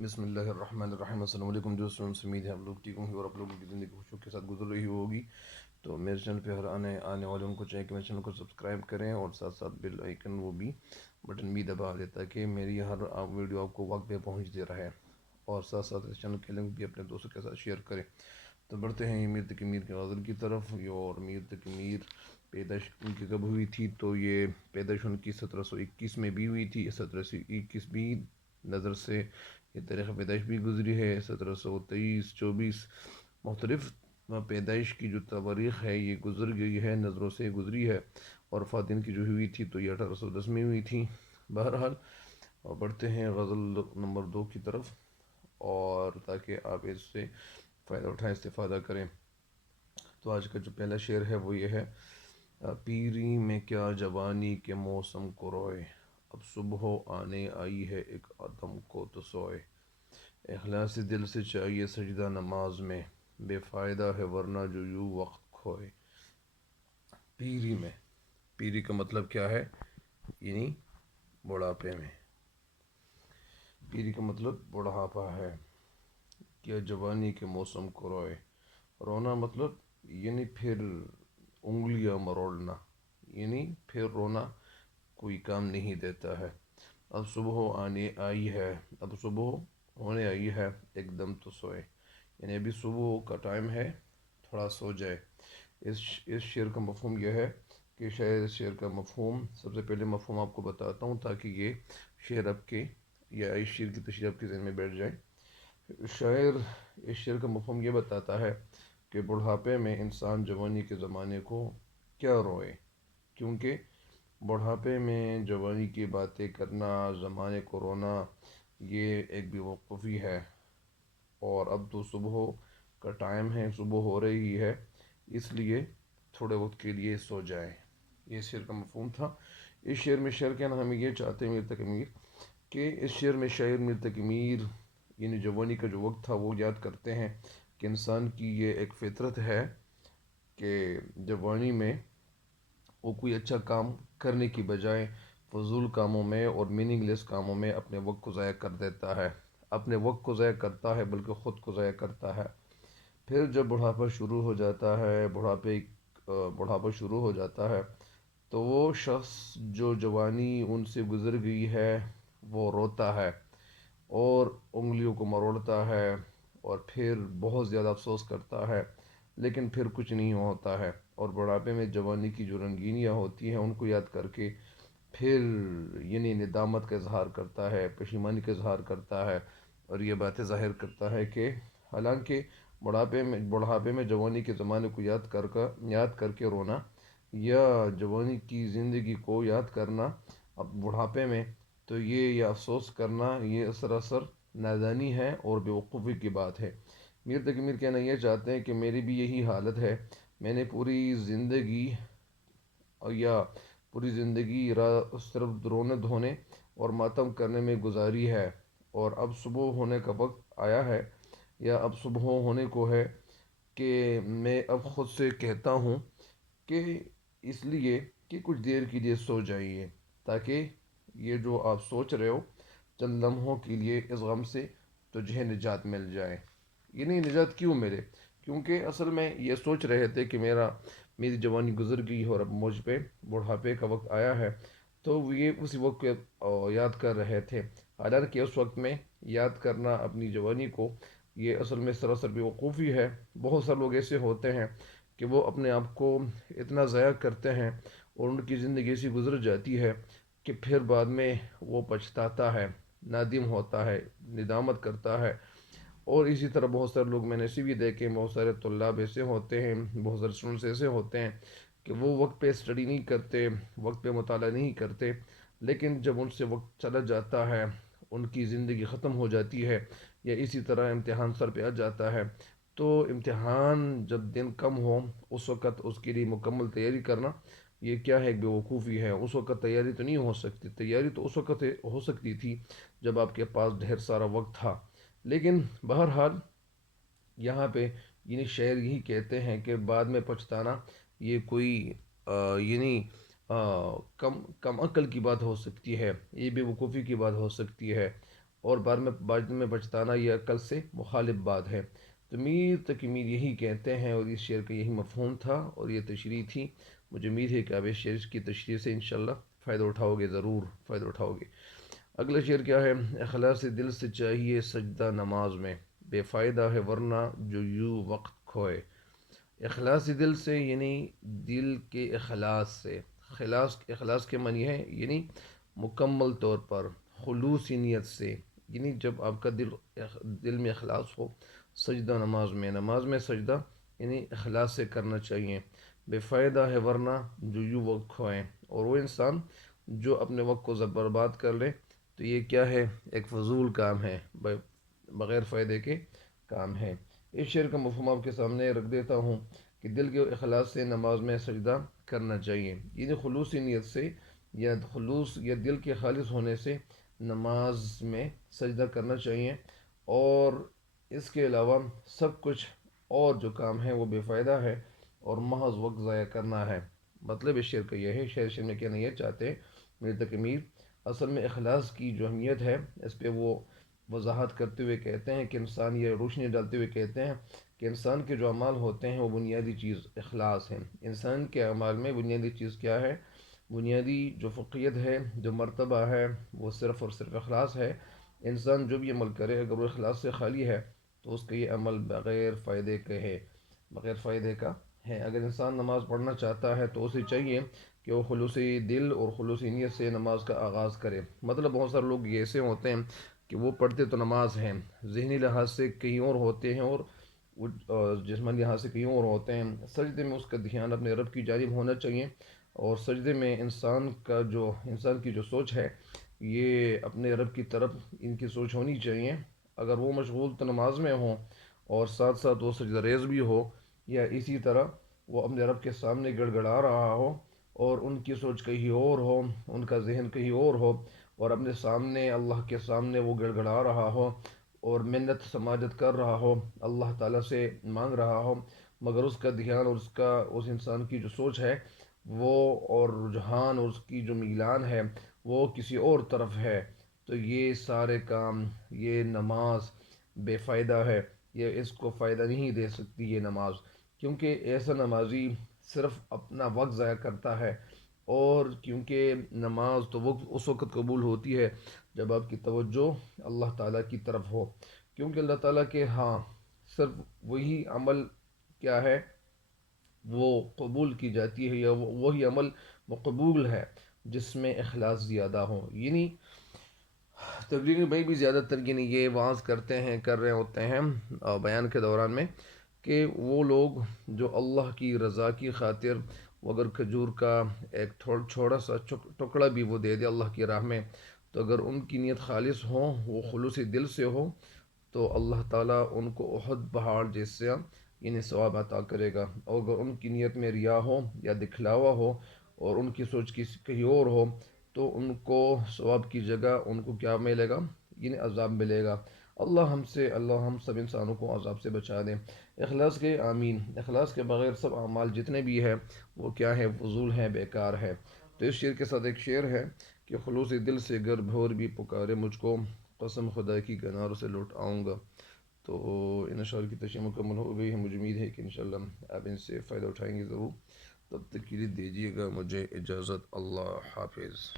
بسم اللہ الرحمن الرحیم۔ السلام علیکم دوستوں، امید ہے آپ لوگ ٹھیک ہوں گے اور آپ لوگوں کی زندگی خوشیوں کے ساتھ گزر رہی ہوگی۔ تو میرے چینل پہ ہر آنے والے ان کو چاہیے کہ میرے چینل کو سبسکرائب کریں اور ساتھ ساتھ بیل آئیکن وہ بھی بٹن بھی دبا دیں تاکہ میری ہر ویڈیو آپ کو وقت پہ پہنچ دے رہے، اور ساتھ ساتھ اس چینل کے لنک بھی اپنے دوستوں کے ساتھ شیئر کریں۔ تو بڑھتے ہیں میر تقی میر کے غزل کی طرف۔ اور میر تقی میر پیدائش ان کی کب ہوئی تھی؟ تو یہ پیدائش ان کی 1721 میں بھی ہوئی تھی۔ 1721 بھی نظر سے یہ تاریخ پیدائش بھی گزری ہے۔ 1723 24 مختلف پیدائش کی جو تاریخ ہے یہ گزر گئی ہے، نظروں سے گزری ہے، اور فاتن کی جو ہوئی تھی تو یہ 1810 میں ہوئی تھی۔ بہرحال بڑھتے ہیں غزل نمبر 2 کی طرف، اور تاکہ آپ اس سے فائدہ اٹھائیں، استفادہ کریں۔ تو آج کا جو پہلا شعر ہے وہ یہ ہے: پیری میں کیا جوانی کے موسم کو روئے، اب صبح آنے آئی ہے ایک عدم کو تو سوئے، اخلاص دل سے چاہیے سجدہ نماز میں، بے فائدہ ہے ورنہ جو یوں وقت کھوئے۔ پیری میں، پیری کا مطلب کیا ہے؟ یعنی بڑھاپے میں۔ پیری کا مطلب بڑھاپا ہے۔ کیا جوانی کے موسم کو روئے، رونا مطلب یعنی پھر انگلیاں مروڑنا، یعنی پھر رونا کوئی کام نہیں دیتا ہے۔ اب صبح آنے آئی ہے، اب صبح ہونے آئی ہے ایک دم تو سوئے، یعنی ابھی صبح کا ٹائم ہے، تھوڑا سو جائے۔ اس شعر کا مفہوم یہ ہے کہ شاید اس شعر کا مفہوم، سب سے پہلے مفہوم آپ کو بتاتا ہوں تاکہ یہ شعر آپ کے یا اس شعر کی تشریح آپ کے ذہن میں بیٹھ جائے۔ شاعر اس شعر کا مفہوم یہ بتاتا ہے کہ بڑھاپے میں انسان جوانی کے زمانے کو کیا روئے، کیونکہ بڑھاپے میں جوانی کی باتیں کرنا، زمانے کو رونا، یہ ایک بیوقوفی ہے، اور اب تو صبح کا ٹائم ہے، صبح ہو رہی ہے، اس لیے تھوڑے وقت کے لیے سو جائے۔ یہ شعر کا مفہوم تھا۔ اس شعر میں شعر کہنا ہمیں یہ چاہتے ہیں میر تقی میر کہ اس شعر میں شاعر میر تقی میر یعنی جوانی کا جو وقت تھا وہ یاد کرتے ہیں کہ انسان کی یہ ایک فطرت ہے کہ جوانی میں وہ کوئی اچھا کام کرنے کی بجائے فضول کاموں میں اور میننگ لیس کاموں میں اپنے وقت کو ضائع کر دیتا ہے، اپنے وقت کو ضائع کرتا ہے بلکہ خود کو ضائع کرتا ہے۔ پھر جب بڑھاپا شروع ہو جاتا ہے، بڑھاپا شروع ہو جاتا ہے تو وہ شخص جو جوانی ان سے گزر گئی ہے وہ روتا ہے اور انگلیوں کو مروڑتا ہے، اور پھر بہت زیادہ افسوس کرتا ہے، لیکن پھر کچھ نہیں ہوتا ہے، اور بڑھاپے میں جوانی کی جو رنگینیاں ہوتی ہیں ان کو یاد کر کے پھر یعنی ندامت کا اظہار کرتا ہے، پشیمانی کا اظہار کرتا ہے، اور یہ باتیں ظاہر کرتا ہے کہ حالانکہ بڑھاپے میں جوانی کے زمانے کو یاد کر کے رونا، یا جوانی کی زندگی کو یاد کرنا اب بڑھاپے میں، تو یہ افسوس کرنا یہ سراسر نادانی ہے اور بیوقوفی کی بات ہے۔ میر تقی میر کہنا یہ چاہتے ہیں کہ میری بھی یہی حالت ہے، میں نے پوری زندگی صرف رونے دھونے اور ماتم کرنے میں گزاری ہے، اور اب صبح ہونے کا وقت آیا ہے، یا اب صبح ہونے کو ہے کہ میں اب خود سے کہتا ہوں کہ اس لیے کہ کچھ دیر کے لیے سو جائیے، تاکہ یہ جو آپ سوچ رہے ہو چند لمحوں کے لیے اس غم سے تجھے نجات مل جائے۔ یہ نہیں، نجات کیوں ملے؟ کیونکہ اصل میں یہ سوچ رہے تھے کہ میری جوانی گزر گئی اور اب مجھ پہ بڑھاپے کا وقت آیا ہے، تو یہ اسی وقت کو یاد کر رہے تھے۔ حالانکہ اس وقت میں یاد کرنا اپنی جوانی کو یہ اصل میں سراسر بیوقوفی ہے۔ بہت سارے لوگ ایسے ہوتے ہیں کہ وہ اپنے آپ کو اتنا ضائع کرتے ہیں اور ان کی زندگی ایسی گزر جاتی ہے کہ پھر بعد میں وہ پچھتاتا ہے، نادم ہوتا ہے، ندامت کرتا ہے۔ اور اسی طرح بہت سارے لوگ میں نے ایسے بھی دیکھے، بہت سارے طلاب ایسے ہوتے ہیں، بہت سارے اسٹوڈنٹس ایسے ہوتے ہیں کہ وہ وقت پہ اسٹڈی نہیں کرتے، وقت پہ مطالعہ نہیں کرتے، لیکن جب ان سے وقت چلا جاتا ہے، ان کی زندگی ختم ہو جاتی ہے، یا اسی طرح امتحان سر پہ آ جاتا ہے، تو امتحان جب دن کم ہو اس وقت اس کے لیے مکمل تیاری کرنا یہ کیا ہے؟ ایک بیوقوفی ہے۔ اس وقت تیاری تو نہیں ہو سکتی، تیاری تو اس وقت ہو سکتی تھی جب آپ کے پاس ڈھیر سارا وقت تھا۔ لیکن بہرحال یہاں پہ یعنی شاعر یہی کہتے ہیں کہ بعد میں پچھتانا یہ کوئی یعنی کم عقل کی بات ہو سکتی ہے، یہ بے وقوفی کی بات ہو سکتی ہے، اور بعد میں پچھتانا یہ عقل سے مخالف بات ہے۔ تو میر تقی میر یہی کہتے ہیں، اور اس شعر کا یہی مفہوم تھا اور یہ تشریح تھی۔ مجھے امید ہے کہ آپ اس شعر کی تشریح سے انشاءاللہ فائدہ اٹھاؤ گے، ضرور فائدہ اٹھاؤ گے۔ اگلا شعر کیا ہے؟ اخلاص دل سے چاہیے سجدہ نماز میں، بے فائدہ ہے ورنہ جو یوں وقت کھوئے۔ اخلاص دل سے یعنی دل کے اخلاص سے، اخلاص کے معنی ہے یعنی مکمل طور پر، خلوصی نیت سے، یعنی جب آپ کا دل میں اخلاص ہو۔ سجدہ نماز میں سجدہ یعنی اخلاص سے کرنا چاہیے۔ بے فائدہ ہے ورنہ جو یوں وقت کھوئیں، اور وہ انسان جو اپنے وقت کو برباد کر لے تو یہ کیا ہے؟ ایک فضول کام ہے، بغیر فائدے کے کام ہے۔ اس شعر کا مفہوم آپ کے سامنے رکھ دیتا ہوں کہ دل کے اخلاص سے نماز میں سجدہ کرنا چاہیے، یعنی خلوصی نیت سے یا خلوص یا دل کے خالص ہونے سے نماز میں سجدہ کرنا چاہیے، اور اس کے علاوہ سب کچھ اور جو کام ہے وہ بے فائدہ ہے اور محض وقت ضائع کرنا ہے۔ مطلب اس شعر کا یہ ہے، شعر میں کہنا یہ چاہتے ہیں میرے تکمیر، اصل میں اخلاص کی جو اہمیت ہے اس پہ وہ وضاحت کرتے ہوئے کہتے ہیں کہ انسان، یہ روشنی ڈالتے ہوئے کہتے ہیں کہ انسان کے جو اعمال ہوتے ہیں وہ بنیادی چیز اخلاص ہے۔ انسان کے اعمال میں بنیادی چیز کیا ہے؟ بنیادی جو فقیت ہے، جو مرتبہ ہے، وہ صرف اور صرف اخلاص ہے۔ انسان جو بھی عمل کرے اگر وہ اخلاص سے خالی ہے تو اس کا یہ عمل بغیر فائدے کا ہے، بغیر فائدے کا ہے۔ اگر انسان نماز پڑھنا چاہتا ہے تو اسے چاہیے کہ وہ خلوصی دل اور خلوصی نیت سے نماز کا آغاز کرے۔ مطلب بہت سارے لوگ ایسے ہوتے ہیں کہ وہ پڑھتے تو نماز ہیں، ذہنی لحاظ سے کہیں اور ہوتے ہیں اور جسمانی لحاظ سے کہیں اور ہوتے ہیں۔ سجدے میں اس کا دھیان اپنے رب کی جانب ہونا چاہیے، اور سجدے میں انسان کی جو سوچ ہے یہ اپنے رب کی طرف ان کی سوچ ہونی چاہیے۔ اگر وہ مشغول تو نماز میں ہوں اور ساتھ ساتھ وہ سجدہ ریز بھی ہو، یا اسی طرح وہ اپنے رب کے سامنے گڑ گڑا رہا ہو اور ان کی سوچ کہیں اور ہو، ان کا ذہن کہیں اور ہو، اور اپنے سامنے اللہ کے سامنے وہ گڑ گڑا رہا ہو اور منت سماجت کر رہا ہو، اللہ تعالیٰ سے مانگ رہا ہو، مگر اس کا دھیان اور اس انسان کی جو سوچ ہے وہ، اور رجحان اور اس کی جو میلان ہے وہ کسی اور طرف ہے، تو یہ سارے کام، یہ نماز بے فائدہ ہے، یہ اس کو فائدہ نہیں دے سکتی یہ نماز، کیونکہ ایسا نمازی صرف اپنا وقت ضائع کرتا ہے۔ اور کیونکہ نماز تو اس وقت قبول ہوتی ہے جب آپ کی توجہ اللہ تعالیٰ کی طرف ہو، کیونکہ اللہ تعالیٰ کے ہاں صرف وہی عمل کیا ہے وہ قبول کی جاتی ہے، یا وہی عمل مقبول ہے جس میں اخلاص زیادہ ہو۔ یعنی تبلیغی بھائی بھی زیادہ تر یہ وعظ کر رہے ہوتے ہیں بیان کے دوران میں کہ وہ لوگ جو اللہ کی رضا کی خاطر، وہ اگر کھجور کا ایک چھوٹا سا ٹکڑا بھی وہ دے دے اللہ کی راہ میں، تو اگر ان کی نیت خالص ہو، وہ خلوص دل سے ہو، تو اللہ تعالیٰ ان کو احد پہاڑ جیسا یعنی ثواب عطا کرے گا۔ اور اگر ان کی نیت میں ریا ہو یا دکھلاوا ہو اور ان کی سوچ کہیں اور ہو، تو ان کو ثواب کی جگہ ان کو کیا ملے گا؟ یعنی عذاب ملے گا۔ اللہ ہم سب انسانوں کو عذاب سے بچا دیں۔ اخلاص کے آمین۔ اخلاص کے بغیر سب اعمال جتنے بھی ہیں وہ کیا ہے؟ فضول ہیں، بیکار ہے۔ تو اس شعر کے ساتھ ایک شعر ہے کہ خلوص دل سے گر بھور بھی پکارے مجھ کو، قسم خدا کی کناروں سے لوٹ آؤں گا۔ تو ان اشعار کی تشریح مکمل ہو گئی ہے، مجھے امید ہے کہ انشاءاللہ آپ ان سے فائدہ اٹھائیں گے ضرور۔ تب تک کے لیے دیجیے گا مجھے اجازت، اللہ حافظ۔